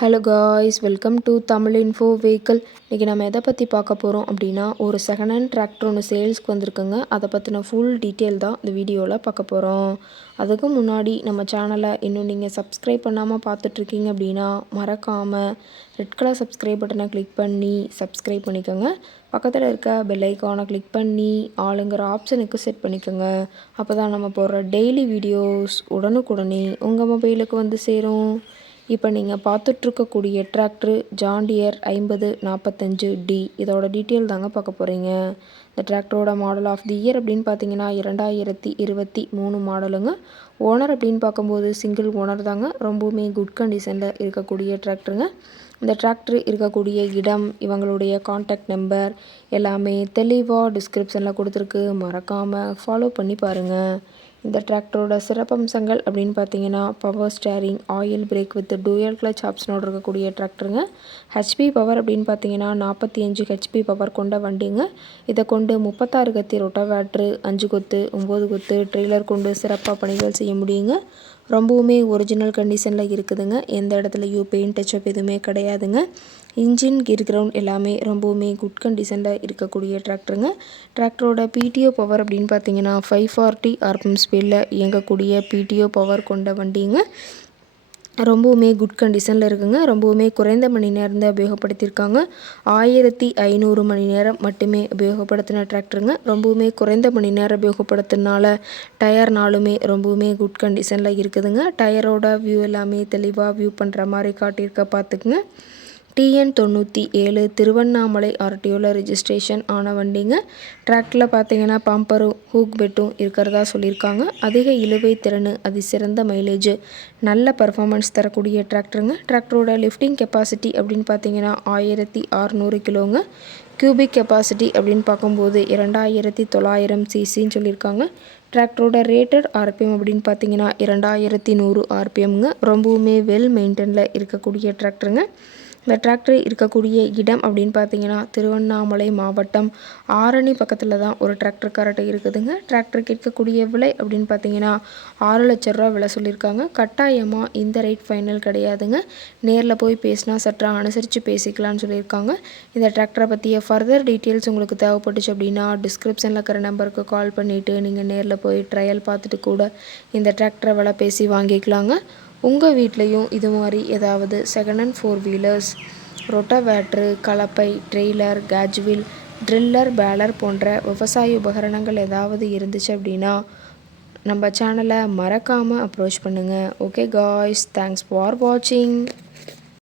Hello guys, welcome to Tamil info vehicle. இன்றைக்கி நம்ம எதை பற்றி பார்க்க போகிறோம் அப்படின்னா, ஒரு செகண்ட் ஹேண்ட் டிராக்டர் ஒன்று சேல்ஸ்க்கு வந்திருக்குங்க. அதை பற்றின ஃபுல் டீட்டெயில் தான் இந்த வீடியோவில் பார்க்க போகிறோம். அதுக்கு முன்னாடி நம்ம சேனலை இன்னும் நீங்கள் சப்ஸ்கிரைப் பண்ணாமல் பார்த்துட்ருக்கீங்க அப்படின்னா மறக்காமல் ரெட் கலர் சப்ஸ்கிரைப் பட்டனை கிளிக் பண்ணி சப்ஸ்கிரைப் பண்ணிக்கோங்க. பக்கத்தில் இருக்க பெல் ஐக்கானை கிளிக் பண்ணி ஆளுங்கிற ஆப்ஷனுக்கு செட் பண்ணிக்கோங்க. அப்போ தான் நம்ம போடுற டெய்லி வீடியோஸ் உடனுக்குடனே உங்கள் மொபைலுக்கு வந்து சேரும். இப்போ நீங்கள் பார்த்துட்ருக்கக்கூடிய டிராக்டரு ஜான் டியர் 5045D. இதோட டீட்டெயில் தாங்க பார்க்க போகிறீங்க. இந்த டிராக்டரோட மாடல் ஆஃப் தி இயர் அப்படின்னு பார்த்தீங்கன்னா 2023 மாடலுங்க. ஓனர் அப்படின்னு பார்க்கும்போது சிங்கிள் ஓனர் தாங்க. ரொம்பவுமே குட் கண்டிஷனில் இருக்கக்கூடிய டிராக்டருங்க. இந்த டிராக்டர் இருக்கக்கூடிய இடம், இவங்களுடைய காண்டாக்ட் நம்பர் எல்லாமே தெளிவாக டிஸ்கிரிப்ஷனில் கொடுத்துருக்கு. மறக்காமல் ஃபாலோ பண்ணி பாருங்கள். இந்த டிராக்டரோட சிறப்பம்சங்கள் அப்படின்னு பார்த்தீங்கன்னா, power steering, oil brake with dual clutch ஆப்ஷனோடு இருக்கக்கூடிய டிராக்டருங்க. ஹெச்பி பவர் அப்படின்னு பார்த்தீங்கன்னா 45 ஹெச்பி பவர் கொண்ட வண்டிங்க. இதை கொண்டு 36 கத்தி ரொட்டவேட்ரு, 5 கொத்து, 9 கொத்து ட்ரெய்லர் கொண்டு சிறப்பாக பணிகள் செய்ய முடியுங்க. ரொம்பவுமே ஒரிஜினல் கண்டிஷனில் இருக்குதுங்க. எந்த இடத்துலையும் பெயிண்ட் டச்சப் எதுவுமே கிடையாதுங்க. இன்ஜின், கியர் கிரவுண்ட் எல்லாமே ரொம்பவுமே குட் கண்டிஷனில் இருக்கக்கூடிய டிராக்டருங்க. டிராக்டரோட பிடிஓ பவர் அப்படின்னு பார்த்தீங்கன்னா 540 RPM ஸ்பீடில் இயங்கக்கூடிய பிடிஓ பவர் கொண்ட வண்டிங்க. ரொம்பவுமே குட் கண்டிஷனில் இருக்குங்க. ரொம்பவுமே குறைந்த மணி நேரம் தான் உபயோகப்படுத்தியிருக்காங்க. 1500 மணி நேரம் மட்டுமே உபயோகப்படுத்தின டிராக்டருங்க. ரொம்பவுமே குறைந்த மணி நேரம் உபயோகப்படுத்தினால டயர்னாலுமே ரொம்பவுமே குட் கண்டிஷனில் இருக்குதுங்க. டயரோட வியூ எல்லாமே தெளிவாக வியூ பண்ணுற மாதிரி காட்டியிருக்க பார்த்துக்குங்க. TN 97 திருவண்ணாமலை RTOவில் ரெஜிஸ்ட்ரேஷன் ஆன வண்டிங்க. டிராக்டரில் பார்த்தீங்கன்னா பம்பரும் ஹூக் பெட்டும் இருக்கிறதா சொல்லியிருக்காங்க. அதிக இழுவை திறன், அதிசிறந்த மைலேஜ், நல்ல பர்ஃபார்மன்ஸ் தரக்கூடிய டிராக்டருங்க. டிராக்டரோட லிஃப்டிங் கெப்பாசிட்டி அப்படின்னு பார்த்தீங்கன்னா 1600 கிலோங்க. கியூபிக் கெப்பாசிட்டி அப்படின்னு பார்க்கும்போது 2900 சிசின்னு சொல்லியிருக்காங்க. டிராக்டரோட ரேட்டட் RPM அப்படின்னு பார்த்தீங்கன்னா 2100 RPMங்க. ரொம்பவுமே வெல் மெயின்டெனில் இருக்கக்கூடிய டிராக்டருங்க. இந்த டிராக்டர் இருக்கக்கூடிய இடம் அப்படின்னு பார்த்தீங்கன்னா திருவண்ணாமலை மாவட்டம் ஆரணி பக்கத்தில் தான் ஒரு டிராக்டர் கரெக்டாக இருக்குதுங்க. டிராக்டருக்கு இருக்கக்கூடிய விலை அப்படின்னு பார்த்தீங்கன்னா 6 லட்ச ரூபா விலை சொல்லியிருக்காங்க. கட்டாயமாக இந்த ரேட் ஃபைனல் கிடையாதுங்க. நேரில் போய் பேசினா சற்று அனுசரித்து பேசிக்கலாம்னு சொல்லியிருக்காங்க. இந்த டிராக்டரை பற்றிய ஃபர்தர் டீட்டெயில்ஸ் உங்களுக்கு தேவைப்பட்டுச்சு அப்படின்னா டிஸ்கிரிப்ஷனில் இருக்கிற நம்பருக்கு கால் பண்ணிவிட்டு நீங்கள் நேரில் போய் ட்ரையல் பார்த்துட்டு கூட இந்த டிராக்டரை விலை பேசி வாங்கிக்கலாங்க. உங்கள் வீட்லேயும் இது மாதிரி ஏதாவது செகண்ட் ஹேண்ட் 4 வீலர்ஸ், ரொட்டவேட்ரு, கலப்பை, ட்ரெய்லர், கேஜ்வில், ட்ரில்லர், பேலர் போன்ற விவசாய உபகரணங்கள் ஏதாவது இருந்துச்சு அப்படின்னா நம்ம சேனலை மறக்காமல் அப்ரோச் பண்ணுங்கள். ஓகே காய்ஸ், தேங்க்ஸ் ஃபார் வாட்சிங்.